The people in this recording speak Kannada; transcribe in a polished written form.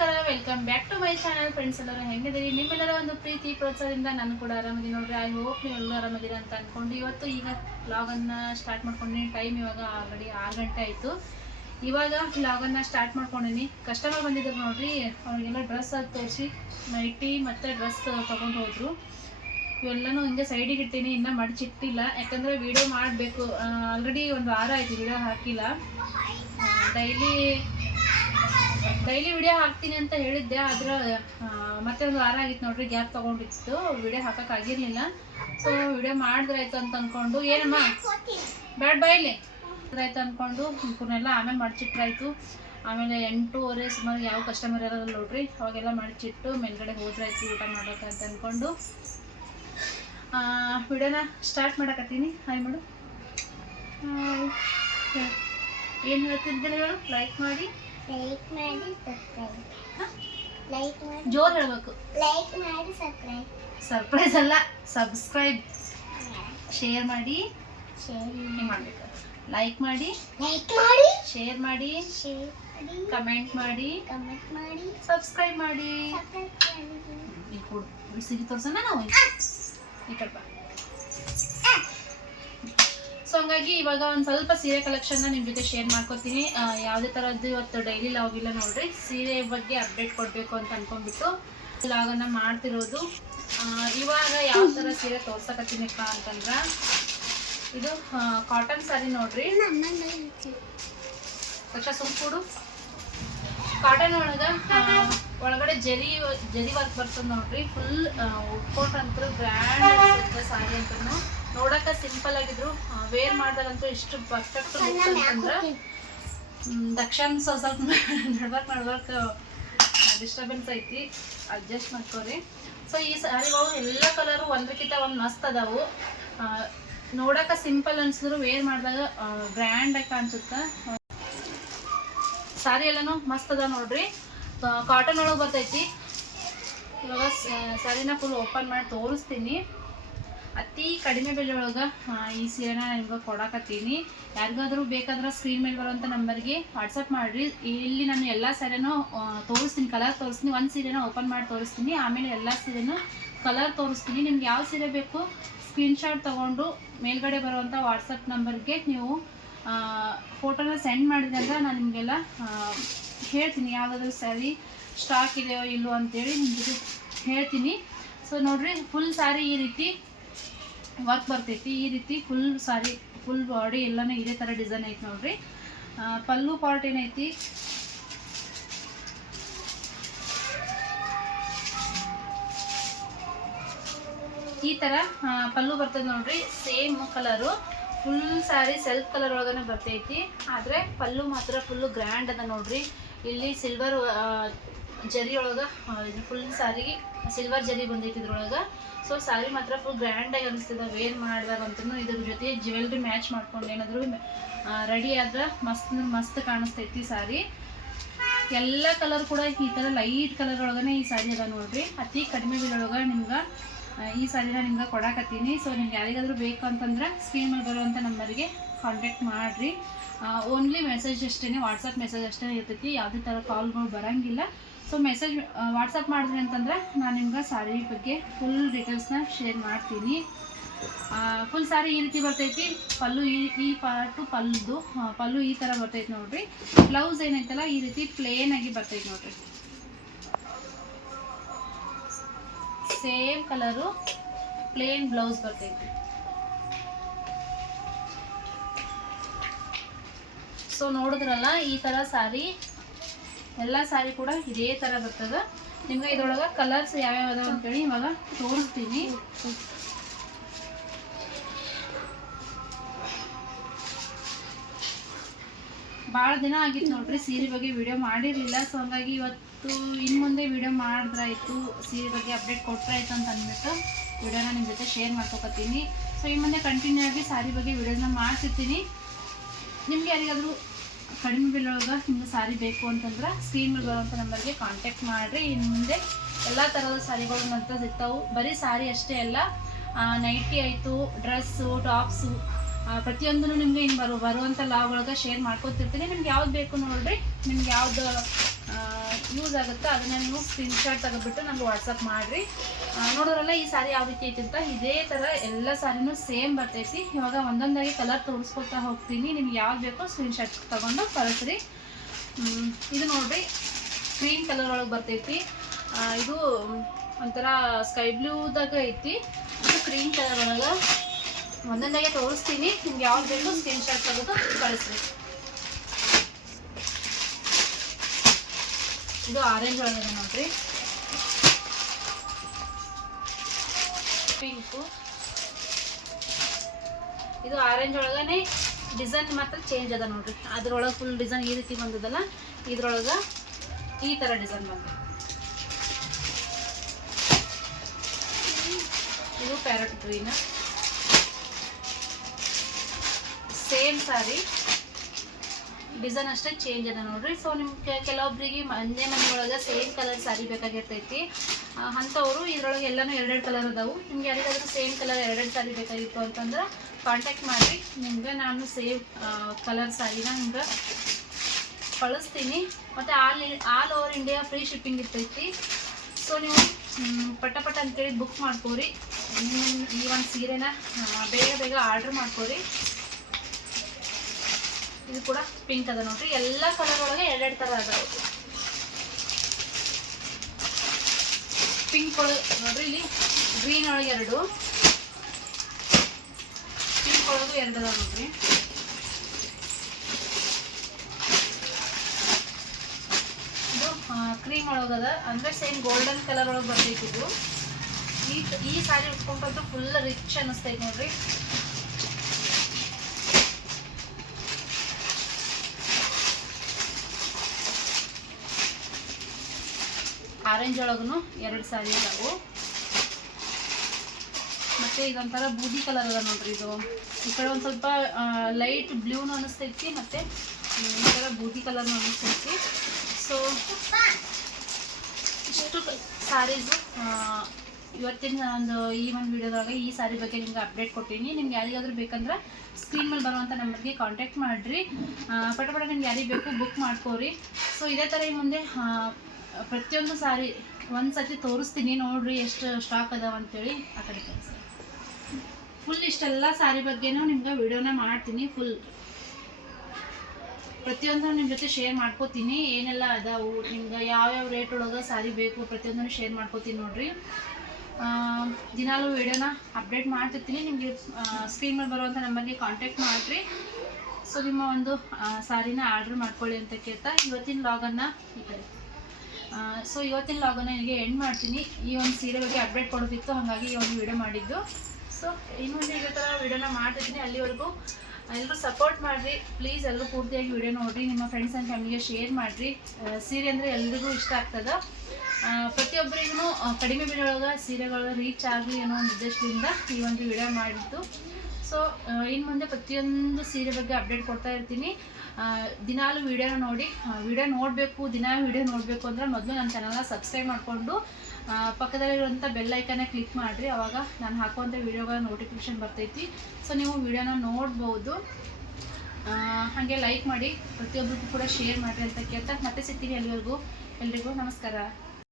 ನಮಸ್ಕಾರ, welcome back to my channel. Friends ಎಲ್ಲರೂ ಹೆಂಗಿದ್ದೀರಿ? ನಿಮ್ಮೆಲ್ಲರ ಒಂದು ಪ್ರೀತಿ ಪ್ರೋತ್ಸಾಹದಿಂದ ನಾನು ಕೂಡ ಆರಾಮದಿ ನೋಡ್ರಿ. ಐ ಹೋಪ್ ನೀವೆಲ್ಲರೂ ಆರಾಮದಿರ ಅಂತ ಅಂದ್ಕೊಂಡು ಇವತ್ತು ಈಗ ವ್ಲಾಗನ್ನು ಸ್ಟಾರ್ಟ್ ಮಾಡ್ಕೊಂಡಿನಿ. ಟೈಮ್ ಇವಾಗ ಆಲ್ರೆಡಿ 6 ಗಂಟೆ ಆಯಿತು. ಇವಾಗ ವ್ಲಾಗನ್ನು ಸ್ಟಾರ್ಟ್ ಮಾಡ್ಕೊಂಡಿನಿ. ಕಸ್ಟಮರ್ ಬಂದಿದ್ರು ನೋಡ್ರಿ, ಅವ್ರಿಗೆಲ್ಲ ಡ್ರೆಸ್ ಅದು ತೋರಿಸಿ ನೈಟಿ ಮತ್ತು ಡ್ರೆಸ್ ತೊಗೊಂಡು ಹೋದರು. ಇವೆಲ್ಲನೂ ಹಿಂಗೆ ಸೈಡಿಗೆ ಇಟ್ಟೀನಿ, ಇನ್ನೂ ಮಡಚಿಟ್ಟಿಲ್ಲ. ಯಾಕಂದರೆ ವೀಡಿಯೋ ಮಾಡಬೇಕು. ಆಲ್ರೆಡಿ ಒಂದು ವಾರ ಆಯಿತು ವೀಡಿಯೋ ಹಾಕಿಲ್ಲ. ಡೈಲಿ ವಿಡಿಯೋ ಹಾಕ್ತೀನಿ ಅಂತ ಹೇಳಿದ್ದೆ, ಆದ್ರೆ ಮತ್ತೆ ಒಂದು ವಾರ ಆಗಿತ್ತು ನೋಡ್ರಿ, ಗ್ಯಾಪ್ ತೊಗೊಂಡಿತ್ತು, ವಿಡಿಯೋ ಹಾಕೋಕ್ಕಾಗಿರಲಿಲ್ಲ. ಸೊ ವಿಡಿಯೋ ಮಾಡಿದ್ರಾಯ್ತು ಅಂತ ಅಂದ್ಕೊಂಡು, ಏನಮ್ಮ ಬ್ಯಾಡ್ ಬಾಯಿಲಿ ಆಯ್ತು ಅಂದ್ಕೊಂಡು ಇವನ್ನೆಲ್ಲ ಆಮೇಲೆ ಮಡಚಿಟ್ರಾಯ್ತು. ಆಮೇಲೆ 8:30 ಸುಮಾರು ಯಾವ ಕಸ್ಟಮರ್ ಇರೋಲ್ಲ ನೋಡ್ರಿ, ಅವಾಗೆಲ್ಲ ಮಡಚಿಟ್ಟು ಮೇಲ್ಗಡೆ ಹೋದ್ರಾಯ್ತು ಊಟ ಮಾಡೋಕ್ಕಂತ ಅಂದ್ಕೊಂಡು ವಿಡಿಯೋನ ಸ್ಟಾರ್ಟ್ ಮಾಡಕತ್ತೀನಿ. ಹಾಯ್ ಮಾಡು, ಏನು ಹೇಳ್ತಿದ್ದೆ ಹೇಳು? ಲೈಕ್ ಮಾಡಿ ಜೋರ್ ಹೇಳ್ಬೇಕು. ಸರ್ಪ್ರೈಸ್ ಅಲ್ಲ, ಸಬ್ಸ್ಕ್ರೈಬ್, ಶೇರ್ ಮಾಡಿ, ಮಾಡ್ಬೇಕು. ಲೈಕ್ ಮಾಡಿ, ಶೇರ್ ಮಾಡಿ, ಕಮೆಂಟ್ ಮಾಡಿ, ಸಬ್ಸ್ಕ್ರೈಬ್ ಮಾಡಿ. ಈ ಕೂಡ ಬಿಸಿಗೆ ತೋರ್ಸೋಣ ನಾವು ಈ ಕಡೆ. ಸೊ ಹಂಗಾಗಿ ಇವಾಗ ಒಂದು ಸ್ವಲ್ಪ ಸೀರೆ ಕಲೆಕ್ಷನ್ನ ನಿಮ್ಮ ಜೊತೆ ಶೇರ್ ಮಾಡ್ಕೊತೀನಿ. ಯಾವುದೇ ಥರದ್ದು ಇವತ್ತು ಡೈಲಿ ಲಾಗ್ ಇಲ್ಲ ನೋಡ್ರಿ, ಸೀರೆ ಬಗ್ಗೆ ಅಪ್ಡೇಟ್ ಕೊಡಬೇಕು ಅಂತ ಅಂದ್ಕೊಂಡ್ಬಿಟ್ಟು ಲಾಗನ್ನು ಮಾಡ್ತಿರೋದು. ಇವಾಗ ಯಾವ ಥರ ಸೀರೆ ತೋರ್ಸಕತ್ತೀನಿಪ್ಪ ಅಂತಂದ್ರೆ, ಇದು ಕಾಟನ್ ಸ್ಯಾರಿ ನೋಡ್ರಿ. ಪಕ್ಷ ಸುಮ್ಕೂಡು. ಕಾಟನ್ ಒಳಗಡೆ ಜರಿ ವರ್ಕ್ ಬರ್ತದೆ ನೋಡ್ರಿ. ಫುಲ್ ಉಟ್ಕೊಂಡ್ರಂತೂ ಗ್ರ್ಯಾಂಡ್ ಸಾರಿ ಅಂತೂ ನೋಡಕ್ಕೆ ಸಿಂಪಲ್ ಆಗಿದ್ರು, ವೇರ್ ಮಾಡಿದಾಗಂತೂ ಎಷ್ಟು ಪರ್ಫೆಕ್ಟ್ ಅಂತಂದ್ರೆ ದಕ್ಷಿಣ ಸ್ವಲ್ಪ ನಡ್ಬರ್ಕ್ ಡಿಸ್ಟರ್ಬೆನ್ಸ್ ಐತಿ, ಅಡ್ಜಸ್ಟ್ ಮಾಡ್ಕೋರಿ. ಸೊ ಈ ಸ್ಯಾರಿಗಳು ಎಲ್ಲ ಕಲರು ಒಂದಕ್ಕಿಂತ ಒಂದು ಮಸ್ತ್ ಅದಾವು. ನೋಡಕ್ಕೆ ಸಿಂಪಲ್ ಅನ್ಸಿದ್ರು ವೇರ್ ಮಾಡಿದಾಗ ಗ್ರ್ಯಾಂಡಾಗಿ ಕಾಣಿಸುತ್ತೆ. ಸ್ಯಾರಿ ಎಲ್ಲನೂ ಮಸ್ತ್ ಅದ ನೋಡ್ರಿ. ಕಾಟನ್ ಒಳಗೆ ಬರ್ತೈತಿ. ಇವಾಗ ಸ್ಯಾರಿನ ಫುಲ್ ಓಪನ್ ಮಾಡಿ ತೋರಿಸ್ತೀನಿ. ಅತಿ ಕಡಿಮೆ ಬೆಲೆ ಒಳಗೆ ಈ ಸೀರೆನ ನಿಮ್ಗೆ ಕೊಡಕತ್ತೀನಿ. ಯಾರಿಗಾದ್ರೂ ಬೇಕಾದ್ರೆ ಸ್ಕ್ರೀನ್ ಮೇಲೆ ಬರುವಂಥ ನಂಬರ್ಗೆ ವಾಟ್ಸಪ್ ಮಾಡಿರಿ. ಇಲ್ಲಿ ನಾನು ಎಲ್ಲ ಸೀರೆನೂ ತೋರಿಸ್ತೀನಿ, ಕಲರ್ ತೋರಿಸ್ತೀನಿ. ಒಂದು ಸೀರೆನ ಓಪನ್ ಮಾಡಿ ತೋರಿಸ್ತೀನಿ, ಆಮೇಲೆ ಎಲ್ಲ ಸೀರೆನೂ ಕಲರ್ ತೋರಿಸ್ತೀನಿ. ನಿಮ್ಗೆ ಯಾವ ಸೀರೆ ಬೇಕು ಸ್ಕ್ರೀನ್ಶಾಟ್ ತೊಗೊಂಡು ಮೇಲ್ಗಡೆ ಬರುವಂಥ ವಾಟ್ಸಪ್ ನಂಬರ್ಗೆ ನೀವು ಫೋಟೋನ ಸೆಂಡ್ ಮಾಡಿದ್ರೆ ಅಂದ್ರೆ ನಾನು ನಿಮಗೆಲ್ಲ ಹೇಳ್ತೀನಿ ಯಾವುದಾದ್ರೂ ಸ್ಯಾರಿ ಸ್ಟಾಕ್ ಇದೆಯೋ ಇಲ್ಲೋ ಅಂತೇಳಿ ನಿಮಗೆ ಹೇಳ್ತೀನಿ. ಸೊ ನೋಡಿರಿ, ಫುಲ್ ಸ್ಯಾರಿ ಈ ರೀತಿ ವರ್ಕ್ ಬರ್ತೈತಿ. ಈ ರೀತಿ ಫುಲ್ ಸಾರಿ ಫುಲ್ ಬಾಡಿ ಎಲ್ಲನೂ ಇದೇ ಥರ ಡಿಸೈನ್ ಐತಿ ನೋಡ್ರಿ. ಪಲ್ಲು ಪಾರ್ಟ್ ಏನೈತಿ, ಈ ಥರ ಪಲ್ಲು ಬರ್ತದೆ ನೋಡ್ರಿ. Same colour, full saree self colour ಒಳಗನೆ ಬರ್ತೈತಿ. ಆದರೆ ಪಲ್ಲು ಮಾತ್ರ ಫುಲ್ಲು ಗ್ರ್ಯಾಂಡ್ ಅದ ನೋಡ್ರಿ. ಇಲ್ಲಿ ಸಿಲ್ವರ್ ಜರಿ ಒಳಗೆ ಫುಲ್ ಸ್ಯಾರಿಗೆ ಸಿಲ್ವರ್ ಜರಿ ಬಂದೈತಿ ಇದ್ರೊಳಗೆ. ಸೊ ಸ್ಯಾರಿ ಮಾತ್ರ ಫುಲ್ ಗ್ರ್ಯಾಂಡಾಗಿ ಅನಿಸ್ತದೆ ವೇರ್ ಮಾಡಿದಾಗಂತೂ. ಇದ್ರ ಜೊತೆ ಜ್ಯುವೆಲ್ರಿ ಮ್ಯಾಚ್ ಮಾಡ್ಕೊಂಡು ಏನಾದರೂ ರೆಡಿ ಆದ್ರೆ ಮಸ್ತ್ ಕಾಣಿಸ್ತೈತಿ ಸ್ಯಾರಿ. ಎಲ್ಲ ಕಲರ್ ಕೂಡ ಈ ಥರ ಲೈಟ್ ಕಲರ್ ಒಳಗನೆ ಈ ಸ್ಯಾರಿ ಅದ ನೋಡ್ರಿ. ಅತಿ ಕಡಿಮೆ ಬೆಲೆ ಒಳಗೆ ನಿಮ್ಗೆ ಈ ಸ್ಯಾರಿನ ನಿಮ್ಗೆ ಕೊಡಕತ್ತೀನಿ. ಸೊ ನಿಮ್ಗೆ ಯಾರಿಗಾದ್ರೂ ಬೇಕು ಅಂತಂದ್ರೆ ಸ್ಕ್ರೀನ್ ಮೇಲೆ ಬರುವಂಥ ನಂಬರ್ಗೆ ಕಾಂಟ್ಯಾಕ್ಟ್ ಮಾಡಿರಿ. ಓನ್ಲಿ ಮೆಸೇಜ್ ಅಷ್ಟೇ, ವಾಟ್ಸಪ್ ಮೆಸೇಜ್ ಅಷ್ಟೇ ಇರ್ತೈತಿ, ಯಾವುದೇ ಥರ ಕಾಲ್ಗಳು ಬರೋಂಗಿಲ್ಲ. ಸೊ ಮೆಸೇಜ್ ವಾಟ್ಸಪ್ ಮಾಡಿದ್ರಿ ಅಂತಂದ್ರೆ ನಾನು ನಿಮ್ಗೆ ಸ್ಯಾರಿ ಬಗ್ಗೆ ಫುಲ್ ಡೀಟೇಲ್ಸ್ನ ಶೇರ್ ಮಾಡ್ತೀನಿ. ಫುಲ್ ಸ್ಯಾರಿ ಈ ರೀತಿ ಬರ್ತೈತಿ. ಪಲ್ಲು ಈ ಪಾರ್ಟು ಪಲ್ಲು ಈ ಥರ ಬರ್ತೈತಿ ನೋಡ್ರಿ. ಬ್ಲೌಸ್ ಏನೈತಲ್ಲ ಈ ರೀತಿ ಪ್ಲೇನ್ ಆಗಿ ಬರ್ತೈತಿ ನೋಡ್ರಿ. ಸೇಮ್ ಕಲರು ಪ್ಲೇನ್ ಬ್ಲೌಸ್ ಬರ್ತೈತಿ. ಸೊ ನೋಡಿದ್ರಲ್ಲ, ಈ ಥರ ಸ್ಯಾರಿ ಎಲ್ಲ ಸ್ಯಾರಿ ಕೂಡ ಇದೇ ಥರ ಬರ್ತದೆ. ನಿಮ್ಗೆ ಇದ್ರೊಳಗೆ ಕಲರ್ಸ್ ಯಾವ್ಯಾವ ಅದಾವ ಅಂತೇಳಿ ಇವಾಗ ತೋರಿಸ್ತೀನಿ. ಭಾಳ ದಿನ ಆಗಿತ್ತು ನೋಡ್ರಿ ಸೀರೆ ಬಗ್ಗೆ ವಿಡಿಯೋ ಮಾಡಿರಲಿಲ್ಲ. ಸೊ ಹಂಗಾಗಿ ಇವತ್ತು ಇನ್ನು ಮುಂದೆ ವಿಡಿಯೋ ಮಾಡಿದ್ರಾಯ್ತು, ಸೀರೆ ಬಗ್ಗೆ ಅಪ್ಡೇಟ್ ಕೊಟ್ಟರಾಯ್ತು ಅಂತ ಅಂದ್ಬಿಟ್ಟು ವಿಡಿಯೋನ ನಿಮ್ಮ ಜೊತೆ ಶೇರ್ ಮಾಡ್ಕೊತೀನಿ. ಸೊ ಇನ್ನು ಮುಂದೆ ಕಂಟಿನ್ಯೂ ಆಗಿ ಸ್ಯಾರಿ ಬಗ್ಗೆ ವಿಡಿಯೋನ ಮಾಡ್ತಿರ್ತೀನಿ. ನಿಮ್ಗೆ ಯಾರಿಗಾದರೂ ಕಡಿಮೆ ಬೆಲೆ ಒಳಗೆ ನಿಮ್ಗೆ ಸ್ಯಾರಿ ಬೇಕು ಅಂತಂದ್ರೆ ಸ್ಕ್ರೀನ್ ಮೇಲೆ ಬರುವಂಥ ನಂಬರ್ಗೆ ಕಾಂಟ್ಯಾಕ್ಟ್ ಮಾಡಿರಿ. ಇನ್ನು ಮುಂದೆ ಎಲ್ಲ ಥರದ ಸ್ಯಾರಿಗಳು ನಂತರ ಸಿಗ್ತಾವೆ. ಬರೀ ಸ್ಯಾರಿ ಅಷ್ಟೇ ಅಲ್ಲ, ನೈಟಿ ಆಯಿತು, ಡ್ರೆಸ್ಸು, ಟಾಪ್ಸು, ಪ್ರತಿಯೊಂದೂ ನಿಮಗೆ ಇನ್ನು ಬರುವಂಥ ಲಾಗ್ ಒಳಗೆ ಶೇರ್ ಮಾಡ್ಕೊತಿರ್ತೀನಿ. ನಿಮ್ಗೆ ಯಾವ್ದು ಬೇಕು ನೋಡಿರಿ, ನಿಮ್ಗೆ ಯಾವ್ದು ಯೂಸ್ ಆಗುತ್ತೋ ಅದನ್ನು ನೀವು ಸ್ಕ್ರೀನ್ಶಾಟ್ ತೆಗೆದುಬಿಟ್ಟು ನನಗೆ ವಾಟ್ಸಪ್ ಮಾಡಿರಿ. ನೋಡೋರಲ್ಲ ಈ ಸಾರಿ ಯಾವ ರೀತಿ ಐತಿ ಅಂತ. ಇದೇ ಥರ ಎಲ್ಲ ಸಾರಿನೂ ಸೇಮ್ ಬರ್ತೈತಿ. ಇವಾಗ ಒಂದೊಂದಾಗಿ ಕಲರ್ ತೋರಿಸ್ಕೊತಾ ಹೋಗ್ತೀನಿ. ನಿಮ್ಗೆ ಯಾವ್ದು ಬೇಕೋ ಸ್ಕ್ರೀನ್ಶಾಟ್ ತೊಗೊಂಡು ಕಳಿಸ್ರಿ. ಇದು ನೋಡಿರಿ ಕ್ರೀಮ್ ಕಲರ್ ಒಳಗೆ ಬರ್ತೈತಿ. ಇದು ಒಂಥರ ಸ್ಕೈ ಬ್ಲೂದಾಗ ಐತಿ. ಇದು ಕ್ರೀಮ್ ಕಲರ್ ಒಳಗೆ ಒಂದೊಂದಾಗೆ ತೋರಿಸ್ತೀನಿ. ನಿಮ್ಗೆ ಯಾವ್ದು ಬೇಕು ಸ್ಕ್ರೀನ್ಶಾಟ್ ತೆಗೆದು ಕಳಿಸ್ರಿ. ಇದು ಆರೆಂಜ್ ಒಳಗಿದೆ ನೋಡ್ರಿ, ಪಿಂಕು. ಇದು ಆರೆಂಜ್ ಒಳಗನೆ ಡಿಸೈನ್ ಮಾತ್ರ ಚೇಂಜ್ ಅದ ನೋಡ್ರಿ. ಅದ್ರೊಳಗೆ ಫುಲ್ ಡಿಸೈನ್ ಈ ರೀತಿ ಬಂದದಲ್ಲ, ಇದ್ರೊಳಗೆ ಈ ಥರ ಡಿಸೈನ್ ಬಂದಿದೆ. ಇದು ಪ್ಯಾರೆಟ್ ಗ್ರೀನ್, ಸೇಮ್ ಸಾರಿ, ಡಿಸೈನ್ ಅಷ್ಟೇ ಚೇಂಜ್ ಅದ ನೋಡ್ರಿ. ಸೊ ನಿಮ್ಗೆ ಕೆಲವೊಬ್ಬರಿಗೆ ಒಂದೇ ಮನೆಯೊಳಗೆ ಸೇಮ್ ಕಲರ್ ಸಾರಿ ಬೇಕಾಗಿರ್ತೈತಿ. ಅಂಥವ್ರು ಇದ್ರೊಳಗೆ ಎಲ್ಲನೂ ಎರಡೆರಡು ಕಲರ್ ಅದಾವು. ನಿಮ್ಗೆ ಯಾರಿಗಾದ್ರೂ ಸೇಮ್ ಕಲರ್ ಎರಡೆರಡು ಸಾರಿ ಬೇಕಾಗಿತ್ತು ಅಂತಂದ್ರೆ ಕಾಂಟ್ಯಾಕ್ಟ್ ಮಾಡಿರಿ. ನಿಮ್ಗೆ ನಾನು ಸೇಮ್ ಕಲರ್ ಸಾರಿನ ನಿಮ್ಗೆ ಕಳಿಸ್ತೀನಿ. ಮತ್ತು all over India free shipping ಇರ್ತೈತಿ. ಸೊ ನೀವು ಪಟ ಅಂತೇಳಿ ಬುಕ್ ಮಾಡ್ಕೋರಿ. ಈ ಒಂದು ಸೀರೆನ ಬೇಗ ಆರ್ಡ್ರ್ ಮಾಡ್ಕೋರಿ. ಇದು ಕೂಡ ಪಿಂಕ್ ಅದ ನೋಡ್ರಿ. ಎಲ್ಲ ಕಲರ್ ಒಳಗೆ ಎರಡೆರಡು ಥರ ಅದಾವೆ. ಪಿಂಕ್ ಒಳಗೆ ನೋಡ್ರಿ, ಇಲ್ಲಿ ಗ್ರೀನ್ ಒಳಗೆ 2, ಪಿಂಕ್ ಒಳಗೂ 2 ಅದಾವ ನೋಡ್ರಿ. ಇದು ಕ್ರೀಮ್ ಒಳಗದ, ಅಂದರೆ ಸೇಮ್ ಗೋಲ್ಡನ್ ಕಲರ್ ಒಳಗೆ ಬರ್ತೈತಿ. ಇದು ಈ ಸಾರಿ ಉಟ್ಕೊಂಡ್ರೆ ಫುಲ್ ರಿಚ್ ಅನ್ನಿಸ್ತೈತಿ ನೋಡ್ರಿ. ಆರೆಂಜ್ ಒಳಗೂ 2 ಸಾರಿ ಅದಾವು. ಮತ್ತು ಇದೊಂಥರ ಬೂದಿ ಕಲರ್ ಅದ ನೋಡ್ರಿ. ಇದು ಈ ಕಡೆ ಒಂದು ಸ್ವಲ್ಪ ಲೈಟ್ ಬ್ಲೂನು ಅನ್ನಿಸ್ತೈತಿ, ಮತ್ತು ಈ ಥರ ಬೂದಿ ಕಲರ್ನು ಅನ್ನಿಸ್ತೈತಿ. ಸೊ ಇಷ್ಟು ಸಾರೀಸು ಇವತ್ತಿನ ಈ ಒಂದು ವಿಡಿಯೋದಾಗ ಈ ಸಾರಿ ಬಗ್ಗೆ ನಿಮ್ಗೆ ಅಪ್ಡೇಟ್ ಕೊಟ್ಟೀನಿ. ನಿಮ್ಗೆ ಯಾರಿಗಾದ್ರೂ ಬೇಕಂದ್ರೆ ಸ್ಕ್ರೀನ್ ಮೇಲೆ ಬರುವಂಥ ನಂಬರ್ಗೆ ಕಾಂಟ್ಯಾಕ್ಟ್ ಮಾಡಿರಿ. ಪಟ ನಿಮ್ಗೆ ಯಾರಿಗೆ ಬೇಕು ಬುಕ್ ಮಾಡ್ಕೋರಿ. ಸೊ ಇದೇ ಥರ ಈ ಮುಂದೆ ಪ್ರತಿಯೊಂದು ಸಾರಿ ಒಂದು ಸತಿ ತೋರಿಸ್ತೀನಿ ನೋಡ್ರಿ ಎಷ್ಟು ಸ್ಟಾಕ್ ಅದಾವ ಅಂತೇಳಿ. ಆ ಕಡೆ ಫುಲ್ ಇಷ್ಟೆಲ್ಲ ಸಾರಿ ಬಗ್ಗೆನೂ ನಿಮ್ಗೆ ವಿಡಿಯೋನ ಮಾಡ್ತೀನಿ. ಫುಲ್ ಪ್ರತಿಯೊಂದು ನಿಮ್ಮ ಜೊತೆ ಶೇರ್ ಮಾಡ್ಕೋತೀನಿ. ಏನೆಲ್ಲ ಅದಾವು, ನಿಮ್ಗೆ ಯಾವ್ಯಾವ ರೇಟ್ ಒಳಗೆ ಸಾರಿ ಬೇಕು ಪ್ರತಿಯೊಂದನ್ನು ಶೇರ್ ಮಾಡ್ಕೋತೀನಿ ನೋಡ್ರಿ. ದಿನಾಲೂ ವಿಡಿಯೋನ ಅಪ್ಡೇಟ್ ಮಾಡ್ತಿರ್ತೀನಿ. ನಿಮಗೆ ಸ್ಕ್ರೀನ್ ಮೇಲೆ ಬರುವಂಥ ನಂಬರ್ಗೆ ಕಾಂಟ್ಯಾಕ್ಟ್ ಮಾಡಿರಿ. ಸೊ ನಿಮ್ಮ ಒಂದು ಸಾರಿನ ಆರ್ಡ್ರ್ ಮಾಡ್ಕೊಳ್ಳಿ ಅಂತ ಕೇಳ್ತಾ ಇವತ್ತಿನ ಲಾಗನ್ನು ನಿಮಗೆ ಎಂಡ್ ಮಾಡ್ತೀನಿ. ಈ ಒಂದು ಸೀರೆ ಬಗ್ಗೆ ಅಪ್ಡೇಟ್ ಕೊಡೋದಿತ್ತು, ಹಾಗಾಗಿ ಈ ಒಂದು ವಿಡಿಯೋ ಮಾಡಿದ್ದು. ಸೊ ಇನ್ನೊಂದು ಇದೇ ಥರ ವಿಡಿಯೋನ ಮಾಡ್ತಿದ್ದೀನಿ. ಅಲ್ಲಿವರೆಗೂ ಎಲ್ಲರೂ ಸಪೋರ್ಟ್ ಮಾಡಿರಿ ಪ್ಲೀಸ್. ಎಲ್ಲರೂ ಪೂರ್ತಿಯಾಗಿ ವಿಡಿಯೋ ನೋಡಿರಿ, ನಿಮ್ಮ ಫ್ರೆಂಡ್ಸ್ ಆ್ಯಂಡ್ ಫ್ಯಾಮಿಲಿಗೆ ಶೇರ್ ಮಾಡಿರಿ. ಸೀರೆ ಅಂದರೆ ಎಲ್ರಿಗೂ ಇಷ್ಟ ಆಗ್ತದೆ. ಪ್ರತಿಯೊಬ್ಬರಿಗೂ ಕಡಿಮೆ ಬೆಲೆಯೊಳಗೆ ಸೀರೆಗಳು ರೀಚ್ ಆಗಲಿ ಅನ್ನೋ ಒಂದು ಉದ್ದೇಶದಿಂದ ಈ ಒಂದು ವಿಡಿಯೋ ಮಾಡಿದ್ದು. ಸೊ ಇನ್ನು ಮುಂದೆ ಪ್ರತಿಯೊಂದು ಸೀರೆ ಬಗ್ಗೆ ಅಪ್ಡೇಟ್ ಕೊಡ್ತಾ ಇರ್ತೀನಿ. ದಿನಾಲು ವಿಡಿಯೋನ ನೋಡಿ, ವಿಡಿಯೋ ನೋಡಬೇಕು, ವಿಡಿಯೋ ನೋಡಬೇಕು ಅಂದರೆ ಮೊದಲು ನನ್ನ ಚಾನಲ್ನ ಸಬ್ಸ್ಕ್ರೈಬ್ ಮಾಡಿಕೊಂಡು ಪಕ್ಕದಲ್ಲಿರುವಂಥ ಬೆಲ್ ಐಕನ್ನ ಕ್ಲಿಕ್ ಮಾಡಿರಿ. ಆವಾಗ ನಾನು ಹಾಕುವಂಥ ವಿಡಿಯೋಗಳ ನೋಟಿಫಿಕೇಷನ್ ಬರ್ತೈತಿ. ಸೊ ನೀವು ವಿಡಿಯೋನ ನೋಡ್ಬೋದು. ಹಾಗೆ ಲೈಕ್ ಮಾಡಿ ಪ್ರತಿಯೊಬ್ಬರಿಗೂ ಕೂಡ ಶೇರ್ ಮಾಡಿರಿ ಅಂತ ಕೇಳ್ತಾ ಮತ್ತೆ ಸಿಗ್ತೀನಿ. ಎಲ್ರಿಗೂ ನಮಸ್ಕಾರ.